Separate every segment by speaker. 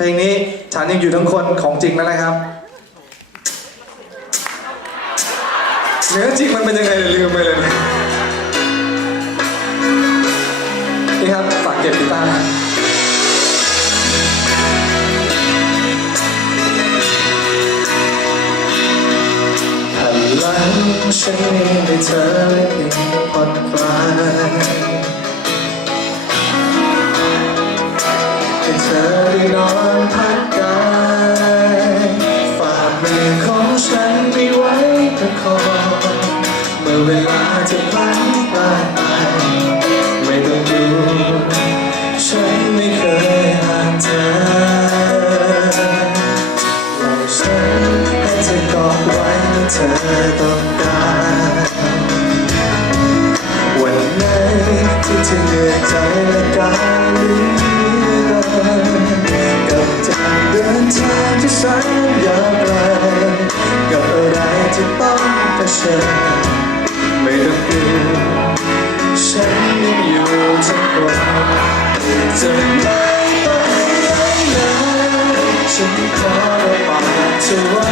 Speaker 1: เพลงนี้ฉันยังอยู่ทั้งคนของจริงนั่นแหละครับ เนื้อจริงมันเป็นยังไงเนี่ยลืมไปเลยนี่ครับฝากเก็บกีตาร์หันหลังฉันมีให้เธอและเพียงผ่ เธอต้องการวันไหนที่เธอเหนื่อยใจและกายเหลือเกินกับจากเดินทางที่แสนยาวไกลกับอะไรที่ต้องเผชิญไม่ต้องกลัวฉันยังอยู่ทั้งคนจะไม่ไปไหนเลยฉันขอรับปากเธอไว้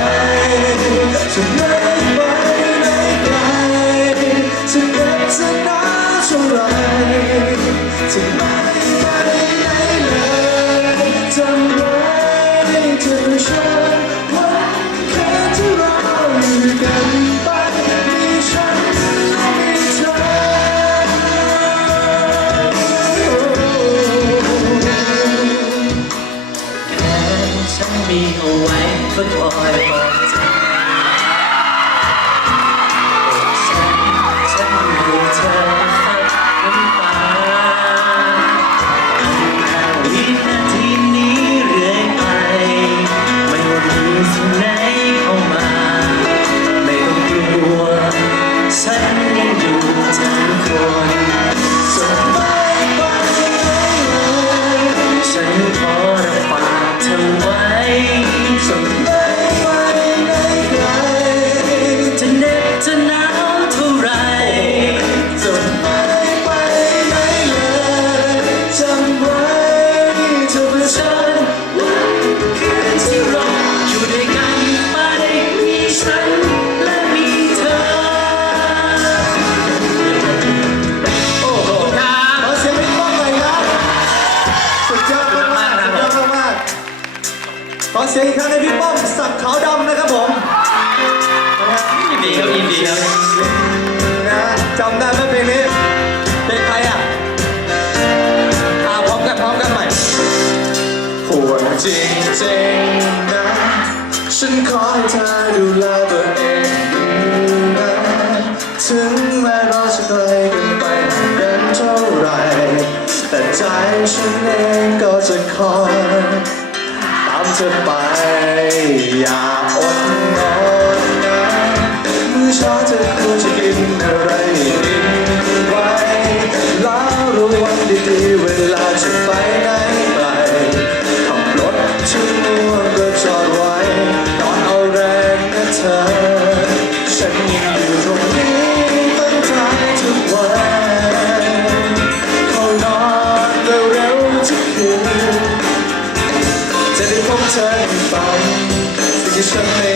Speaker 1: เสี
Speaker 2: ยงอีกครั้
Speaker 1: งให้พี่ป้อมสักขาวดำนะครับผมนะฮะ
Speaker 2: ยินดีครับยินดีครับ
Speaker 1: นะจำได้ไหมเพลงนี้เป็นใครอะอ่าพร้อมกันพร้อมกันใหม่ห่วงจริงๆนะฉันขอให้เธอดูแลตัวเองดีนะถึงแม้เราจะไกลกันไปห่างกันเท่าไหรแต่ใจฉันเองก็จะคอย ตามเธอไป อย่าอดนอนนะมื้อเช้าเธอควรจะกินอะไร สิ่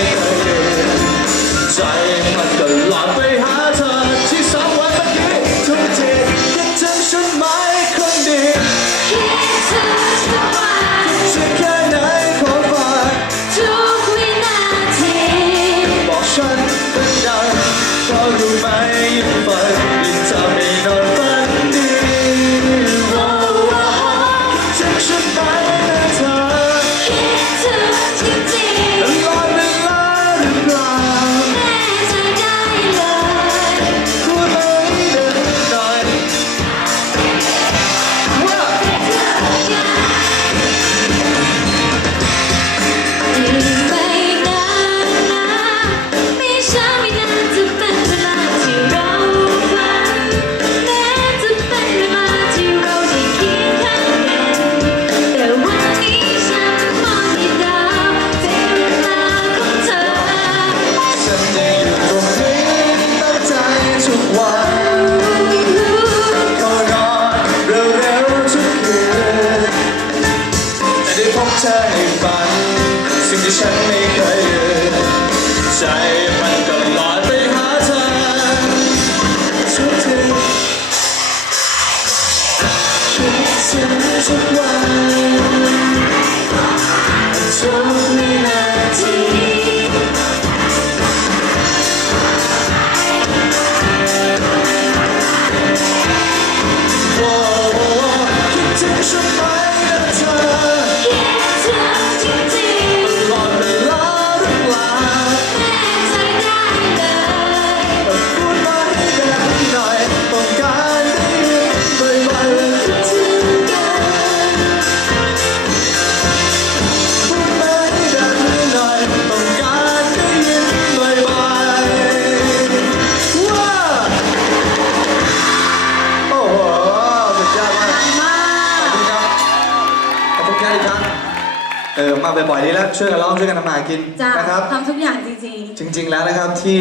Speaker 1: มาบ่อย
Speaker 3: ๆนี้
Speaker 1: แล้วช่วยกันร้องช่วยกันทำมาหากิน
Speaker 3: จ้ะ
Speaker 1: นะครับ
Speaker 3: ทำทุกอย่างจริง
Speaker 1: จริง ๆแล้วนะครับที่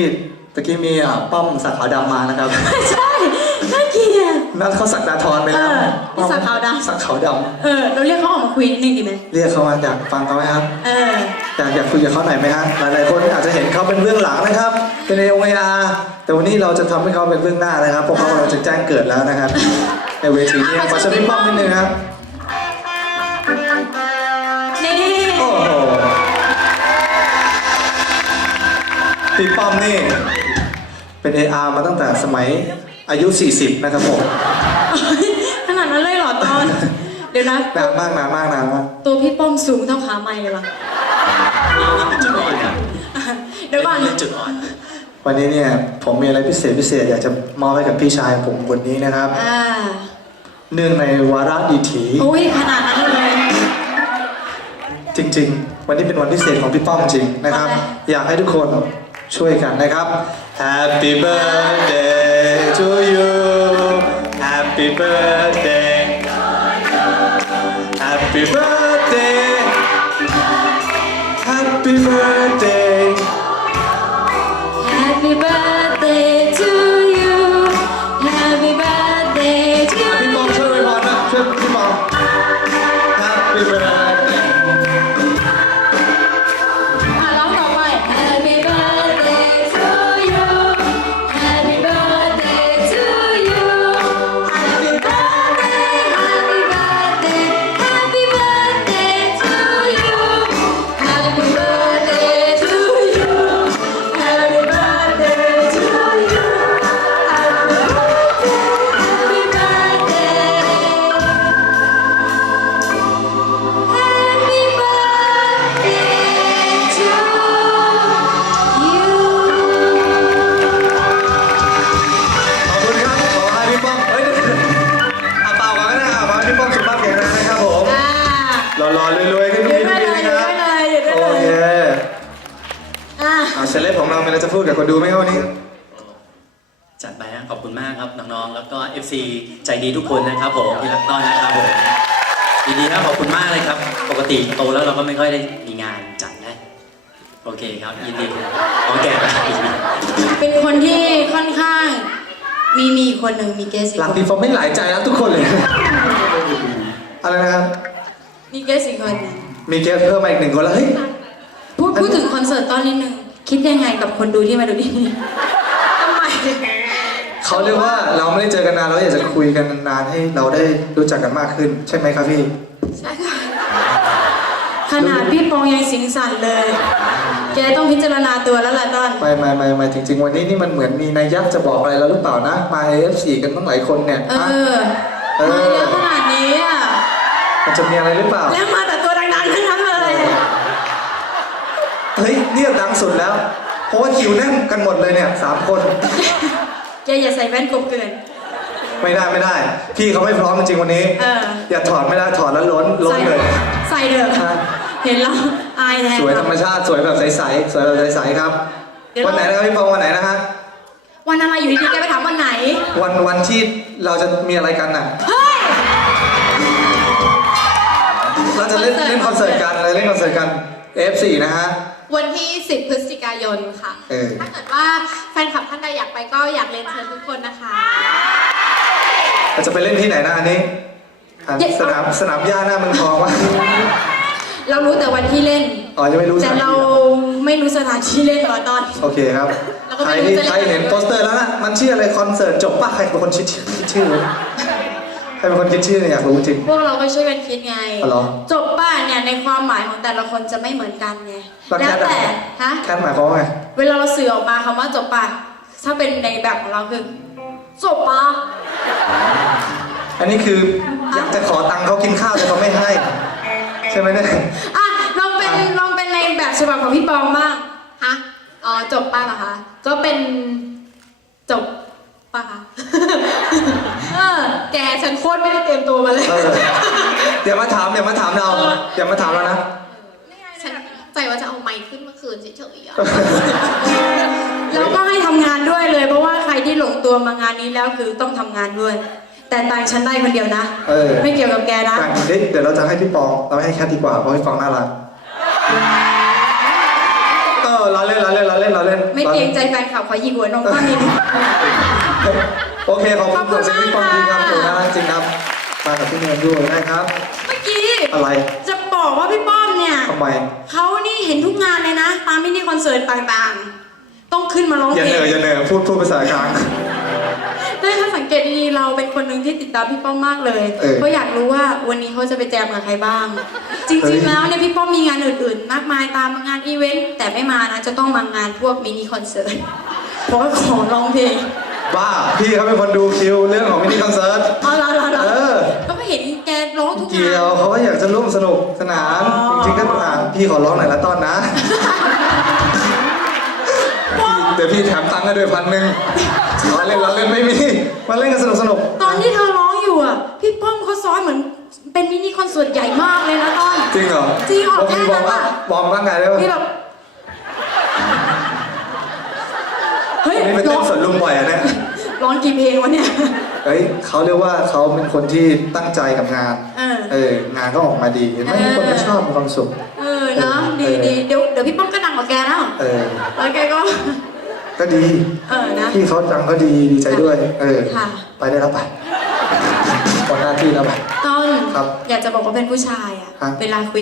Speaker 1: ตะกี้มีอะป้อมสักขาวดำมานะครับ
Speaker 3: ๆ ไม่ใช่น่าเกลียด
Speaker 1: นัดเขาสักดาทรไปแล้ว
Speaker 3: เออพี่สักขาวดำ
Speaker 1: สักขาวด
Speaker 3: เออ เราเรียกเขาออกมาคุยนิดนึงดีไหมำ
Speaker 1: เรียกเขามาอยากฟังเขาไหมครับ
Speaker 3: เออ
Speaker 1: อยากอยากคุยกับเขาหน่อยไหมฮะหลายๆคนอาจจะเห็นเขาเป็นเบื้องหลังนะครับ เป็นเอองอาแต่วันนี้เราจะทำให้เขาเป็นเบื้องหน้านะครับเพราะเขาเราจะแจ้งเกิดแล้วนะครับในเวทีนี้ขอเชิญพี่ป้อมนิดนึงครับ พี่ป้อมนี่ เป็น AR มาตั้งแต่สมัยอายุ 40 นะครับผม
Speaker 3: ขนาดนั้นเลยเหรอตอน เดี๋ยวนะ
Speaker 1: นานมากนานมากนานมาก
Speaker 3: ตัวพี่ป้อมสูงเท่าขาไม้เลยวะ
Speaker 2: นี่เป็นจุดอ่อนครับ
Speaker 3: เดี๋ยวก่อน
Speaker 2: เรื่องจุดอ่อน
Speaker 1: วันนี้เนี่ย ผมมีอะไรพิเศษพิเศษอยากจะมอบให้กับพี่ชายผมคนนี้นะครับ
Speaker 3: อ่า
Speaker 1: เนื่องในวาระดีถี
Speaker 3: อุ้ยขนาดนั้นเลย
Speaker 1: จริง ๆ วันนี้เป็นวันพิเศษของพี่ป้อมจริงนะครับ
Speaker 3: อะไร
Speaker 1: อยากให้ทุกคน ช่วยกันนะครับ Happy birthday to you Happy birthday Happy birthday Happy birthday
Speaker 3: Happy birthday to you Happy birthday to
Speaker 1: พี่ปอ
Speaker 3: you
Speaker 1: มช่วยไว้พรนะช่วยพี่ปอม Happy birthday หล่อๆรวยๆขึ้นทุก
Speaker 3: เดี๋ยว
Speaker 1: ที
Speaker 3: ด้วย
Speaker 1: ทุก
Speaker 3: เล
Speaker 1: ที
Speaker 3: ย
Speaker 1: นะ
Speaker 3: เดี๋ยว
Speaker 1: ครับ
Speaker 3: ด้วยเลยเดี๋ยวด้ว
Speaker 1: โอย
Speaker 3: เล
Speaker 1: เค
Speaker 3: ยอะ
Speaker 1: อะเซเลบของเรามีอะไรจะพูดกับคนดูไหมครับวันนี้
Speaker 2: จัดไปนะขอบคุณมากครับน้องๆ แล้วก็ FC ใจดีทุกคนนะครับผมที่รักต้อนนะครับผมยินดีครับขอบคุณมากเลยครับ ปกติโตแล้วเราก็ไม่ค่อยได้มีงานจัดนะ โอเคครับยินดีขอแก่แล้ว
Speaker 3: เป็นคนที่ค่อนข้าง มีมีอีกคนหนึ่งมีเกสอีก
Speaker 1: หลัง
Speaker 3: คน
Speaker 1: พี่ฟอมไม่หลายใจแล้วทุกคนเลย อะไรนะครับ
Speaker 3: มีเกสอีกคนหนึ่ง
Speaker 1: มีเกสเพิ่มมาอีกหนึ่งคนแล้วเฮ้ย
Speaker 3: พูดพูดถึงคอนเสิร์ตตอนนิดนึง คิดยังไงกับคนดูที่มาดูที่นี่ทำไม
Speaker 1: เขาเรียกว่าเราไม่ได้เจอกันนานเราอยากจะคุยกันนานๆให้เราได้รู้จักกันมากขึ้น ใช่ไหมครับพี่
Speaker 3: ใช่ค่ะขนาดพี่ปองยังสิงสันเลย แกต้องพิจารณาตัวแล้วล่ะตอน
Speaker 1: ไม่ไม่ไม่ไม่จริง ๆ วันนี้นี่มันเหมือนมีนัยยะจะบอกอะไรเราหรือเปล่านะ มา AF4 กันตั้งหลายคนเนี่ย
Speaker 3: เอ
Speaker 1: ฮะ
Speaker 3: อ
Speaker 1: เออ
Speaker 3: มาเยอะขนาดนี้อะ
Speaker 1: มันจะมีอะไรหรือเปล่า
Speaker 3: แล้วมาแต่ตัวดังๆทั้งนั้นเลย
Speaker 1: เฮ้ยเนี่ยดังสุดแล้ว เพราะว่าคิวแน่นกันหมดเลยเนี่ยสามคน
Speaker 3: แกอย่าใส่แว่นกบเกิน
Speaker 1: ไม่ได้ไม่ได้ พี่เขาไม่พร้อมจริงๆวันนี้
Speaker 3: เออ
Speaker 1: อย่าถอดไม่ได้ถอดแล้วล้นล้น
Speaker 3: ใส่
Speaker 1: เลย
Speaker 3: ใส่เถอะ
Speaker 1: ฮะ
Speaker 3: เห็นแล้วอายแทน
Speaker 1: สวยธรรมชาติสวยแบบใสๆสวยแบบใสๆครับ
Speaker 3: เดี๋ยว
Speaker 1: วันไหนนะครับพี่ปองวันไหนนะฮะ
Speaker 3: วันอะไรอยู่ดีๆแกไปถามวันไหน
Speaker 1: วันวันที่เราจะมีอะไรกันน่ะ
Speaker 3: เฮ้ย
Speaker 1: เราจะเล่น
Speaker 3: คอนเสิร์ต
Speaker 1: เล่นคอนเสิร์ตกันเลยเล่นคอนเสิร์ตกัน F4 นะฮะ
Speaker 4: วันที่ 10 พฤศจิกายนค่ะ
Speaker 1: เออ
Speaker 4: ถ้าเกิดว่าแฟนคลับท่านใดอยากไปก็อยากเรียนเชิญทุกคนนะคะ
Speaker 1: เราจะไปเล่นที่ไหนนะอันนี้อะสนามสนามหญ้าหน้าเมืองทองวะ
Speaker 3: เรารู้แต่วันที่เล่น
Speaker 1: อ๋อยังไม่รู้
Speaker 3: แต่
Speaker 1: สถนที่
Speaker 3: เรา
Speaker 1: หอ
Speaker 3: ไม่รู้สถานที่เล่นตอนตอน
Speaker 1: โอเคครับ
Speaker 3: แล้วก็
Speaker 1: ใคร
Speaker 3: ไม่รู้
Speaker 1: ที่
Speaker 3: จะเล่น
Speaker 1: ใครเห็นโปสเตอร์แล้วนะมันชื่ออะไรคอนเสิร์ตจบปะใครเป็นคนคิดชื่อคิดชื่อ ใครเป็นคนคิดชื่อเนี่ยอยากรู้จริง
Speaker 3: พวกเราก็ช่วยกันคิดไง
Speaker 1: อ๋อเหรอ
Speaker 3: จบป้าเนี่ยในความหมายของแต่ละคนจะไม่เหมือนกันไง
Speaker 1: แล้ว
Speaker 3: แล้ว
Speaker 1: แคทอะ
Speaker 3: แต่ฮะ
Speaker 1: แคทหมายความว่าไง
Speaker 3: เวลาเราสื่อออกมาคำว่าจบป่ะ ถ้าเป็นในแบบของเราคือจบป่ะ
Speaker 1: อันนี้คืออยากจะขอตังค์เขากินข้าวแต่เขาไม่ให้ ใช่ไหมเนี่ย
Speaker 3: อะลองเป็นลองเป็นในแบบฉบับของพี่ปองบ้าง
Speaker 4: ฮะอ๋อจบป้าเหรอคะ
Speaker 3: ก็เป็นจบป่ะคะเออ
Speaker 4: แกฉันโคตรไม่ได้เตรียมตัวมาเลย
Speaker 1: เอออย่ามาถามอย่ามาถามเราอย่ามาถามเรานะ
Speaker 4: ฉันใจว่าจะเอาไมค์ขึ้นเมื่อคืนเฉยๆอะ
Speaker 3: แล้วก็ให้ทำงานด้วยเลย เพราะว่าใครที่หลงตัวมางานนี้แล้วคือต้องทำงานด้วย แต่ตังค์ฉันได้คนเดียวนะ
Speaker 1: เออ
Speaker 3: ไม่เกี่ยวกับแกนะ
Speaker 1: แต่เฮ้ยเดี๋ยวเราจะให้พี่ปองเราให้แคทดีกว่าเพราะพี่ปองน่ารักเออเราเล่นเราเล่นเราเล่นเราเล่น
Speaker 3: ไม่เกรงใจแฟนคลับขอหยิกหัวนมก้อนนิดนึง
Speaker 1: โอเคขอบคุณ
Speaker 3: ขอบคุณ
Speaker 1: กับสิ่งที่ปองจริงครับ
Speaker 3: มาก
Speaker 1: โอ้
Speaker 3: ค่ะ
Speaker 1: น่ารักจริงครับ มากับพี่เนยด้วยนะครับ
Speaker 3: เมื่อกี้
Speaker 1: อะไร
Speaker 3: จะบอกว่าพี่ป้อมเนี่ย
Speaker 1: ทำไม
Speaker 3: เขานี่เห็นทุกงานเลยนะตามมินิคอนเสิร์ตต่างๆ ต้องขึ้นมาร้อง
Speaker 1: อย่า
Speaker 3: เพ
Speaker 1: เห
Speaker 3: ล
Speaker 1: นื่อย
Speaker 3: ง
Speaker 1: อย่าเหนื่อยพูดพูดภาษากลาง
Speaker 3: ได้ถ้าสังเกตดีๆเราเป็นคนหนึ่งที่ติดตามพี่ป้อมมากเลย
Speaker 1: เออ
Speaker 3: เพราะอยากรู้ว่าวันนี้เขาจะไปแจมกับใครบ้าง จ
Speaker 1: เฮ้
Speaker 3: ริ
Speaker 1: ย
Speaker 3: งๆแล้วเนี่ยพี่ป้อมมีงานอื่นๆ มากมายตามงานอีเวนต์แต่ไม่มานะจะต้องมางานพวกมินิคอนเสิร์ตเพราะว่าขอร้องเพลง
Speaker 1: บ้าพี่เขาเป็นคนดูคิวเรื่องของมินิคอนเสิร์ต
Speaker 3: อ๋อเหรอเหรอเหรอ
Speaker 1: เออ
Speaker 3: ก็ไม่เห็นแกร้องทุกงา
Speaker 1: เกี่ยวนเขาก็อยากจะร่วมสนุกสนาน
Speaker 3: อ๋อ
Speaker 1: จริงๆก็ต้องอ่านพี่ขอร้องหน่อยละต้อนนะ เดี๋ยวพี่แถมตังค์ให้ด้วยพันหนึ่งเราเล่นเราเล่นไม่มีมาเล่นกันสนุกสนุก
Speaker 3: ตอนที่เธอร้องอยู่อะ พี่ป้อมเขาซ้อนเหมือนเป็นมินิคอนเสิร์ตใหญ่มากเลยนะต้อน
Speaker 1: จริงเหรอ
Speaker 3: จริงเหรอ
Speaker 1: บอกพี่
Speaker 3: แค่
Speaker 1: บ
Speaker 3: นั้
Speaker 1: อก
Speaker 3: น
Speaker 1: ว่า
Speaker 3: อะ
Speaker 1: บอมร่างกายได้ป่ะ
Speaker 3: พี่แบบ เฮ้ย
Speaker 1: อันนี้เป็น
Speaker 3: ร้
Speaker 1: เต้
Speaker 3: อนง
Speaker 1: สวนลุมบ่อยอะ เนี่ย
Speaker 3: ร้องกี่เพลงวะเนี่ย
Speaker 1: เฮ้ยเขาเรียกว่าเขาเป็นคนที่ตั้งใจกับงาน
Speaker 3: เออ
Speaker 1: เอองานก็ออกมาดีเห็นไหม
Speaker 3: เออ
Speaker 1: ทุกคนก็ชอบมีความสุข
Speaker 3: เออเนาะดีดีเดี๋ยวเดี๋ยวพี่ป้อมก็ดังกว่าแกแล้ว
Speaker 1: เออ
Speaker 3: แล้วแกก็
Speaker 1: ก็ดี
Speaker 3: เออนะ
Speaker 1: พี่เขาดังก็ดีดีใจด้วย เออ
Speaker 3: ค่ะ
Speaker 1: ไปได้แล้วไปหมดหน้าที่แล้วไป
Speaker 3: ต้น
Speaker 1: ครับ
Speaker 3: อยากจะบอกว่าเป็นผู้ชายอะ
Speaker 1: ฮะ
Speaker 3: เวลาคุย